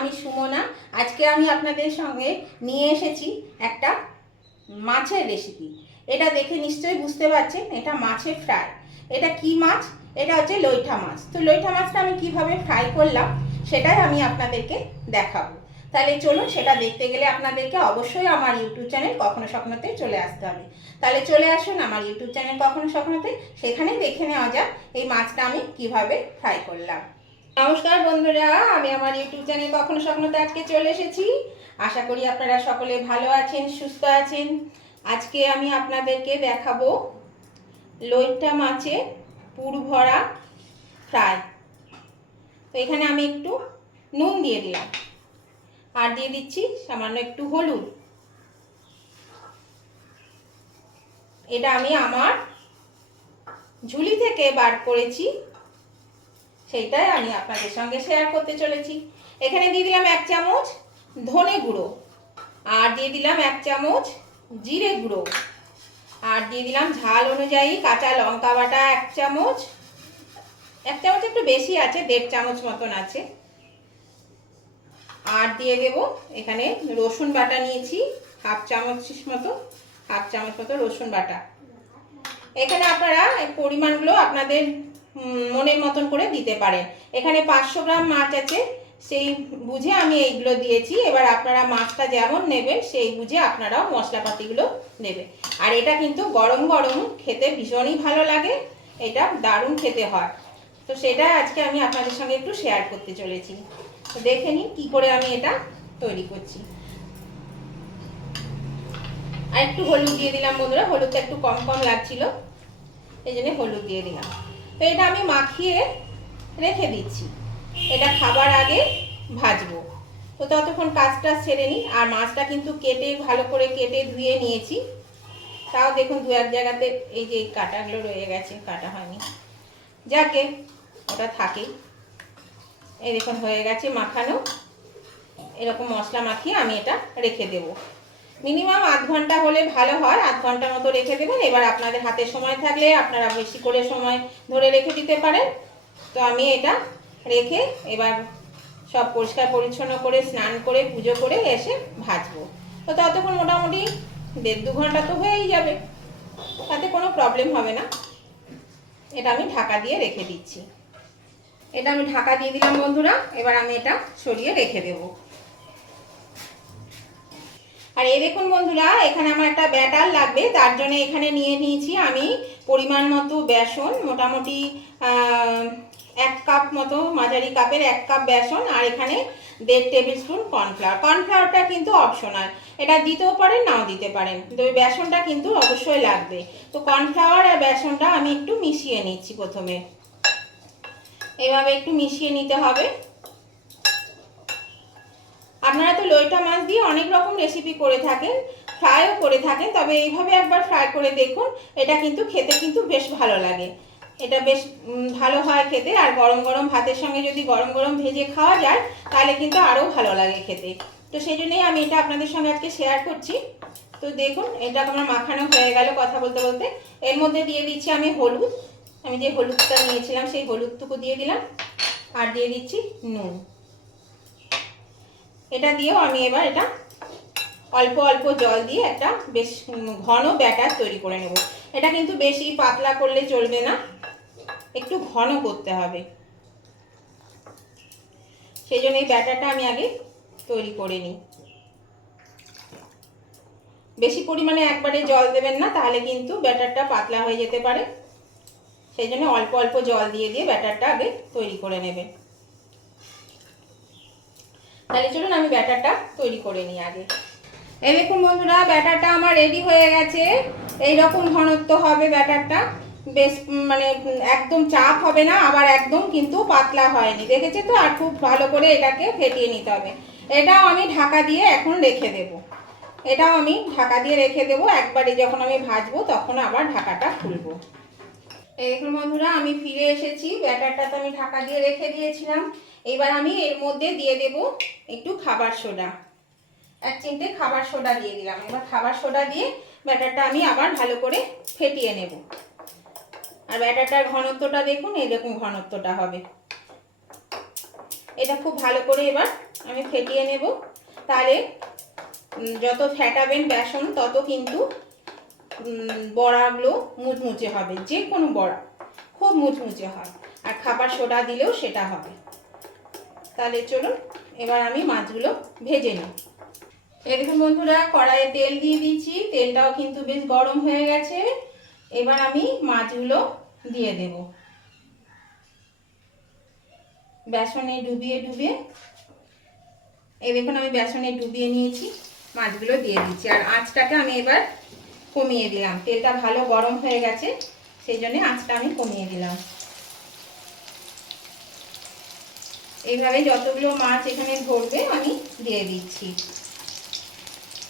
আমি সুমনা। আজকে আমি আপনাদের সঙ্গে নিয়ে এসেছি একটা মাছের রেসিপি এটা দেখে নিশ্চয়ই বুঝতে পারছেন, এটা মাছের ফ্রাই এটা কি মাছ? এটা হচ্ছে লইঠা মাছ। তো লইঠা মাছটা আমি কীভাবে ফ্রাই করলাম, সেটাই আমি আপনাদেরকে দেখাবো। তাহলে চলুন, সেটা দেখতে গেলে আপনাদেরকে অবশ্যই আমার ইউটিউব চ্যানেল কখনো স্বপ্নতে চলে আসতে হবে। তাহলে চলে আসুন আমার ইউটিউব চ্যানেল কখনো স্বপ্নতে। সেখানে দেখে নেওয়া যাক এই মাছটা আমি কীভাবে ফ্রাই করলাম। নমস্কার বন্ধুরা, আমি আমার ইউটিউব চ্যানেল কখনো স্বপ্নতে আজকে চলে এসেছি। আশা করি আপনারা সকলে ভালো আছেন, সুস্থ আছেন। আজকে আমি আপনাদেরকে দেখাবো লইট্টা মাছের পুর ভরা ফ্রাই। তো এখানে আমি একটু নুন দিয়ে দিলাম। আর দিয়ে দিচ্ছি সামান্য একটু হলুদ। এটা আমি আমার ঝুলি থেকে বার করেছি। সেইটাই আমি আপনাদের সঙ্গে শেয়ার করতে চলেছি। এখানে দিয়ে দিলাম এক চামচ ধনে গুঁড়ো আর দিয়ে দিলাম এক চামচ জিরে গুঁড়ো। আর দিয়ে দিলাম ঝাল অনুযায়ী কাঁচা লঙ্কা বাটা এক চামচ। এক চামচ একটু বেশি আছে, দেড় চামচ মতন আছে। আর দিয়ে দেব এখানে রসুন বাটা নিয়েছি, হাফ চামচ মতো, হাফ চামচ মতো রসুন বাটা। এখানে আপনারা পরিমাণগুলো আপনাদের মনের মতন করে দিতে পারেন। এখানে পাঁচশো গ্রাম মাছ আছে, সেই বুঝে আমি এইগুলো দিয়েছি। এবার আপনারা মাছটা যেমন নেবেন, সেই বুঝে আপনারাও মশলাপাতিগুলো নেবেন। আর এটা কিন্তু গরম গরম খেতে ভীষণই ভালো লাগে, এটা দারুণ খেতে হয়। তো সেটা আজকে আমি আপনাদের সঙ্গে একটু শেয়ার করতে চলেছি। তো দেখে নিন কী করে আমি এটা তৈরি করছি। আর একটু হলুদ দিয়ে দিলাম বন্ধুরা, হলুদটা একটু কম কম লাগছিল, এই জন্য হলুদ দিয়ে দিলাম। তো এটা আমি মাখিয়ে রেখে দিচ্ছি। এটা খাবার আগে ভাজবো। তো ততক্ষণ কাজটা সেরে নিই। আর মাছটা কিন্তু কেটে, ভালো করে কেটে ধুয়ে নিয়েছি। তাও দেখুন দু এক জায়গাতে এই যে কাটাগুলো রয়ে গেছে, কাটা হয়নি। যাকে, ওটা থাকেই এই দেখুন হয়ে গেছে মাখানো। এরকম মশলা মাখিয়ে আমি এটা রেখে দেবো। মিনিমাম আধ ঘণ্টা হলে ভালো হয়। আধ ঘণ্টা মতো রেখে দেবেন। এবার আপনাদের হাতে সময় থাকলে আপনারা বেশি করে সময় ধরে রেখে দিতে পারেন। তো আমি এটা রেখে এবার সব পরিষ্কার পরিচ্ছন্ন করে, স্নান করে, পুজো করে এসে ভাজবো। তো ততক্ষণ মোটামুটি দেড় দু ঘণ্টা তো হয়েই যাবে। তাতে কোনো প্রবলেম হবে না। এটা আমি ঢাকা দিয়ে রেখে দিচ্ছি। এটা আমি ঢাকা দিয়ে দিলাম বন্ধুরা। এবার আমি এটা সরিয়ে রেখে দেবো। আর এই দেখুন বন্ধুরা, এখানে আমার একটা ব্যাটার লাগবে, তার জন্য এখানে নিয়ে নিয়েছি আমি পরিমাণ মতো বেসন, মোটামুটি এক কাপ মতো মাঝারি কাপের এক কাপ বেসন, আর এখানে দেড় টেবিল স্পুন কর্নফ্লাওয়ার। কর্নফ্লাওয়ারটা কিন্তু অপশনাল, এটা দিতেও পারেন, নাও দিতে পারেন। তো ওই বেসনটা কিন্তু অবশ্যই লাগবে। তো কর্নফ্লাওয়ার আর বেসনটা আমি একটু মিশিয়ে নিচ্ছি প্রথমে। এভাবে একটু মিশিয়ে নিতে হবে। আপনারা তো লইটা মাছ দিয়ে অনেক রকম রেসিপি করে থাকেন ফ্রাইও করে থাকেন, তবে এইভাবে একবার ফ্রাই করে দেখুন, এটা কিন্তু খেতে কিন্তু বেশ ভালো লাগে। এটা বেশ ভালো হয় খেতে, আর গরম গরম ভাতের সঙ্গে যদি গরম গরম ভেজে খাওয়া যায়, তাহলে কিন্তু আরও ভালো লাগে খেতে। তো সেই জন্যই আমি এটা আপনাদের সঙ্গে আজকে শেয়ার করছি। তো দেখুন, এটা আমার মাখানো হয়ে গেল কথা বলতে বলতে। এর মধ্যে দিয়ে দিচ্ছি আমি হলুদ। আমি যে হলুদটা নিয়েছিলাম, সেই হলুদটুকু দিয়ে দিলাম। আর দিয়ে দিচ্ছি নুন। এটা দিয়েও আমি এবার এটা অল্প অল্প জল দিয়ে একটা বেশ ঘন ব্যাটার তৈরি করে নেব। এটা কিন্তু বেশি পাতলা করলে চলবে না, একটু ঘন করতে হবে। সেই জন্য এই ব্যাটারটা আমি আগে তৈরি করে নিই। বেশি পরিমাণে একবারে জল দেবেন না, তাহলে কিন্তু ব্যাটারটা পাতলা হয়ে যেতে পারে। সেই জন্য অল্প অল্প জল দিয়ে দিয়ে ব্যাটারটা আগে তৈরি করে নেবেন। তাহলে চলুন আমি ব্যাটারটা তৈরি করে নিই আগে। এই দেখুন বন্ধুরা, ব্যাটারটা আমার রেডি হয়ে গেছে। এই রকম ঘনত্ব হবে ব্যাটারটা। বেশ মানে একদম চাপ হবে না, আবার একদম কিন্তু পাতলা হয়নি। দেখেছে তো? আর খুব ভালো করে এটাকে ফেটিয়ে নিতে হবে। এটাও আমি ঢাকা দিয়ে এখন রেখে দেব। এটাও আমি ঢাকা দিয়ে রেখে দেবো। একবারে যখন আমি ভাজবো, তখন আবার ঢাকাটা খুলবো। দেখুন বন্ধুরা, আমি ফিরে এসেছি। ব্যাটারটা তো আমি ঢাকা দিয়ে রেখে দিয়েছিলাম। এবার আমি এর মধ্যে দিয়ে দেব একটু খাবার সোডা। এক চিমটে খাবার সোডা দিয়ে দিলাম। এবার খাবার সোডা দিয়ে ব্যাটারটা আমি আবার ভালো করে ফেটিয়ে নেব। আর ব্যাটারটার ঘনত্বটা দেখুন এরকম ঘনত্বটা হবে। এটা খুব ভালো করে এবার আমি ফেটিয়ে নেব। তাহলে যত ফ্যাটাবেন বেসন, তত কিন্তু বড়াগুলো মুচমুচে হবে, যে কোনো বড়া, খুব মুচমুচে হয়। আর খাবার সোডা দিলেও সেটা হবে। তাহলে চলুন, এবার আমি মাছগুলো ভেজে নিই। এরকম বন্ধুরা, কড়াইয়ে তেল দিয়ে দিচ্ছি তেলটাও কিন্তু বেশ গরম হয়ে গেছে। এবার আমি মাছগুলো দিয়ে দেব। বেসনে ডুবিয়ে ডুবিয়ে, এই দেখুন আমি বেসনে ডুবিয়ে নিয়েছি, মাছগুলো দিয়ে দিচ্ছি আর আঁচটাকে আমি এবার কমিয়ে দিলাম। তেলটা ভালো গরম হয়ে গেছে, সেই জন্য আঁচটা আমি কমিয়ে দিলাম। এইভাবে যতগুলো মাছ এখানে ধরবে, আমি দিয়ে দিচ্ছি।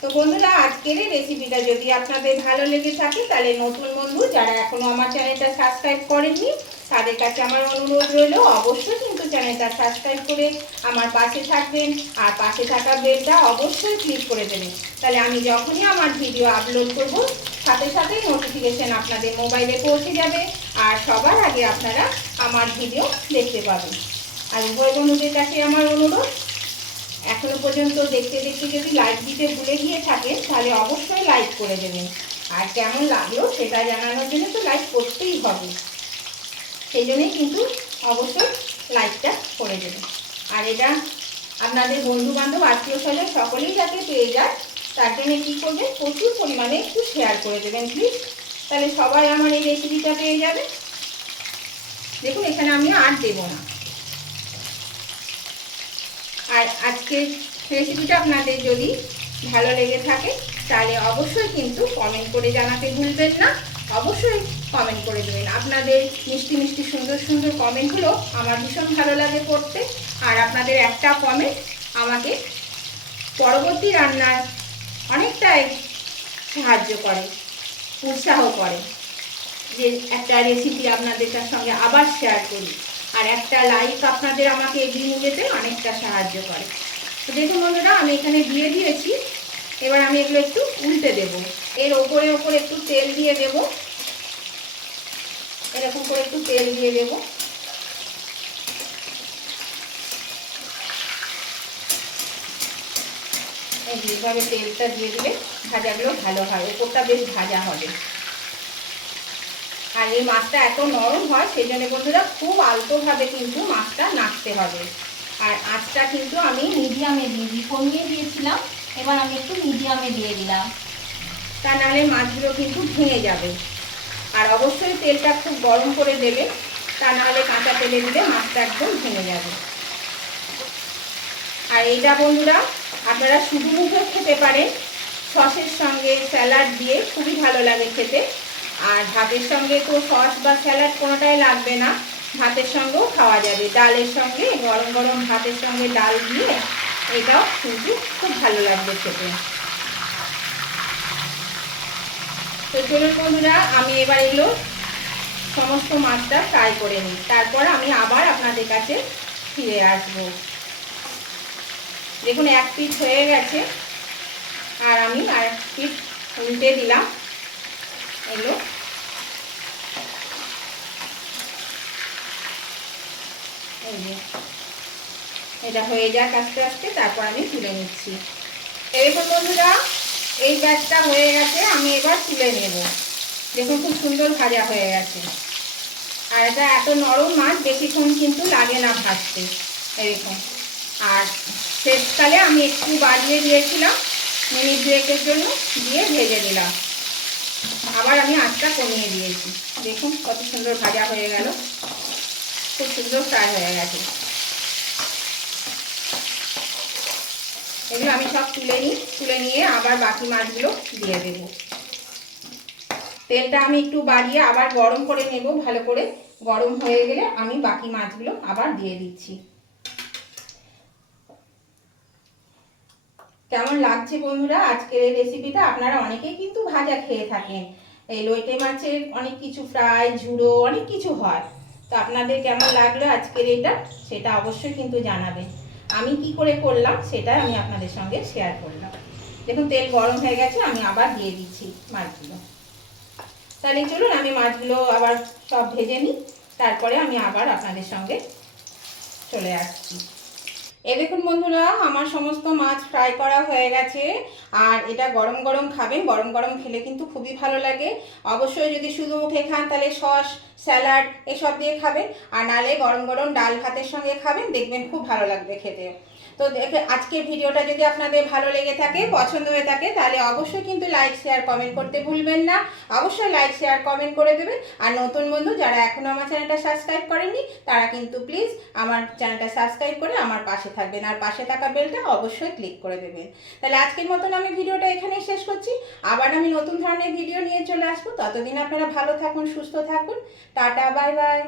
তো বন্ধুরা, আজকের রেসিপিটা যদি আপনাদের ভালো লেগে থাকে, তাহলে নতুন বন্ধু যারা এখনও আমার চ্যানেলটা সাবস্ক্রাইব করেননি, তাদের কাছে আমার অনুরোধ রইল, অবশ্যই চ্যানেলটা সাবস্ক্রাইব করে আমার পাশে থাকবেন। আর পাশে থাকা বেলটা অবশ্যই ক্লিক করে দেবেন। তাহলে আমি যখনই আমার ভিডিও আপলোড করব, সাথে সাথে নোটিফিকেশন আপনাদের মোবাইলে পৌঁছে যাবে। আর সবার আগে আপনারা আমার ভিডিও দেখতে পাবেন। আর উভয় বন্ধুদের কাছে আমার অনুরোধ, এখনও পর্যন্ত দেখতে দেখতে যদি লাইক দিতে ভুলে গিয়ে থাকেন, তাহলে অবশ্যই লাইক করে দেবেন। আর কেমন লাগল সেটা জানানোর জন্য তো লাইক করতেই হবে। সেই জন্যই কিন্তু অবশ্যই লাইকটা করে দেবেন আর এটা আপনাদের বন্ধু বান্ধব আত্মীয় স্বজন সকলেই যাতে পেয়ে যায়, তার জন্য কী করবেন প্রচুর পরিমাণে একটু শেয়ার করে দেবেন প্লিজ তাহলে সবাই আমার এই রেসিপিটা পেয়ে যাবে। দেখুন, এখানে আমি আর দেবো না। আর আজকের রেসিপিটা আপনাদের যদি ভালো লেগে থাকে, তাহলে অবশ্যই কিন্তু কমেন্ট করে জানাতে ভুলবেন না। অবশ্যই কমেন্ট করে দেবেন। আপনাদের মিষ্টি মিষ্টি সুন্দর সুন্দর কমেন্টগুলো আমার ভীষণ ভালো লাগে পড়তে আর আপনাদের একটা কমেন্ট আমাকে পরবর্তী রান্নার অনেকটাই সাহায্য করে, উৎসাহ করে। যে একটা রেসিপি আপনাদের তার সঙ্গে আবার শেয়ার করি। আর একটা লাইক আপনাদের আমাকে এগিয়ে নিয়ে যেতে অনেকটা সাহায্য করে। তো দেখুন বন্ধুরা, আমি এখানে দিয়ে দিয়েছি। এবার আমি এগুলো একটু উল্টে দেব। এর ওপরে ওপরে একটু তেল দিয়ে দেব। এরকম করে একটু তেল দিয়ে দেব। এইভাবে তেলটা দিয়ে দিলে ভাজাগুলো ভালো হয়, ওপরটা বেশ ভাজা হবে। আর এই মাছটা এত নরম হয়, সেই জন্য বন্ধুরা খুব আলতোভাবে কিন্তু মাছটা নাড়তে হবে। আর আঁচটা কিন্তু আমি মিডিয়ামে দিয়ে কমিয়ে দিয়েছিলাম, এবার আমি একটু মিডিয়ামে দিয়ে দিলাম। তা নাহলে মাছগুলো কিন্তু ভেঙে যাবে। আর অবশ্যই তেলটা খুব গরম করে দেবে, তা নাহলে কাঁচা তেলে দিলে মাছটা একদম ভেঙে যাবে। আর এইটা বন্ধুরা, আপনারা শুধু মুখে খেতে পারেন, সসের সঙ্গে স্যালাড দিয়ে খুবই ভালো লাগে খেতে। আর ভাতের সঙ্গে তো সস বা স্যালাড কোনোটাই লাগবে না, ভাতের সঙ্গেও খাওয়া যাবে। ডালের সঙ্গে, গরম গরম ভাতের সঙ্গে ডাল দিয়ে, এটাও কিন্তু খুব ভালো লাগবে খেতে। তো চলুন বন্ধুরা, আমি এবার এগুলো সমস্ত মাছটা ফ্রাই করে নিই। তারপর আমি আবার আপনাদের কাছে ফিরে আসব। দেখুন, এক পিস হয়ে গেছে। আর আমি আর এক পিস উল্টে দিলাম। এগুলো এটা হয়ে যাক আস্তে আস্তে, তারপর আমি তুলে নিচ্ছি। এরকম বন্ধুরা এই ব্যাগটা হয়ে গেছে, আমি এবার তুলে নেব। দেখুন খুব সুন্দর ভাজা হয়ে গেছে। আর এটা এত নরম মাছ, বেশিক্ষণ কিন্তু লাগে না ভাজতে। এরকম। আর শেষকালে আমি একটু বাড়িয়ে দিয়েছিলাম, মিনিট দুয়েকের জন্য দিয়ে ভেজে দিলাম। আবার আমি আঁচটা কমিয়ে দিয়েছি। দেখুন কত সুন্দর ভাজা হয়ে গেল। খুব সুন্দর ফ্রাই হয়ে গেছে। এগুলো আমি সব তুলে নিই তুলে নিয়ে আবার বাকি মাছগুলো দিয়ে দেব। তেলটা আমি একটু বাড়িয়ে আবার গরম করে নেব, ভালো করে। গরম হয়ে গেলে আমি বাকি মাছগুলো আবার দিয়ে দিচ্ছি। কেমন লাগছে বন্ধুরা? আজকের এই রেসিপিটা আপনারা অনেকেই কিন্তু ভাজা খেয়ে থাকেন। এই লইটে মাছের অনেক কিছু ফ্রাই ঝুড়ো, অনেক কিছু হয়। তো আপনাদের কেমন লাগল আজকের এটা, সেটা অবশ্যই কিন্তু জানাবেন। আমি কি করে করলাম সেটা আমি আপনাদের সঙ্গে শেয়ার করলাম। দেখুন, তেল গরম হয়ে গেছে, আমি আবার দিয়ে দিচ্ছি মাছগুলো। তাহলে চলুন, আমি মাছগুলো আবার সব ভেজে নিই, তারপরে আমি আবার আপনাদের সঙ্গে চলে আসছি। এ দেখুন বন্ধুরা, আমার সমস্ত মাছ ফ্রাই করা হয়ে গেছে। আর এটা গরম গরম খাবেন, গরম গরম খেলে কিন্তু খুবই ভালো লাগে। অবশ্যই যদি শুধু মুখে খান, তাহলে সস, স্যালাড, এসব দিয়ে খাবেন। আর নালে গরম গরম ডাল ভাতের সঙ্গে খাবেন, দেখবেন খুব ভালো লাগবে খেতে। তো দেখে আজকের ভিডিওটা যদি আপনাদের ভালো লেগে থাকে, পছন্দ হয়ে থাকে, তাহলে অবশ্যই কিন্তু লাইক শেয়ার কমেন্ট করতে ভুলবেন না। অবশ্যই লাইক শেয়ার কমেন্ট করে দেবেন। আর নতুন বন্ধু যারা এখনও আমার চ্যানেলটা সাবস্ক্রাইব করেননি, তারা কিন্তু প্লিজ আমার চ্যানেলটা সাবস্ক্রাইব করে আমার পাশে থাকবেন। আর পাশে থাকা বেলটা অবশ্যই ক্লিক করে দেবেন। তাহলে আজকের মতন আমি ভিডিওটা এখানেই শেষ করছি। আবার আমি নতুন ধরনের ভিডিও নিয়ে চলে আসব। ততদিন আপনারা ভালো থাকুন, সুস্থ থাকুন। Tata bye bye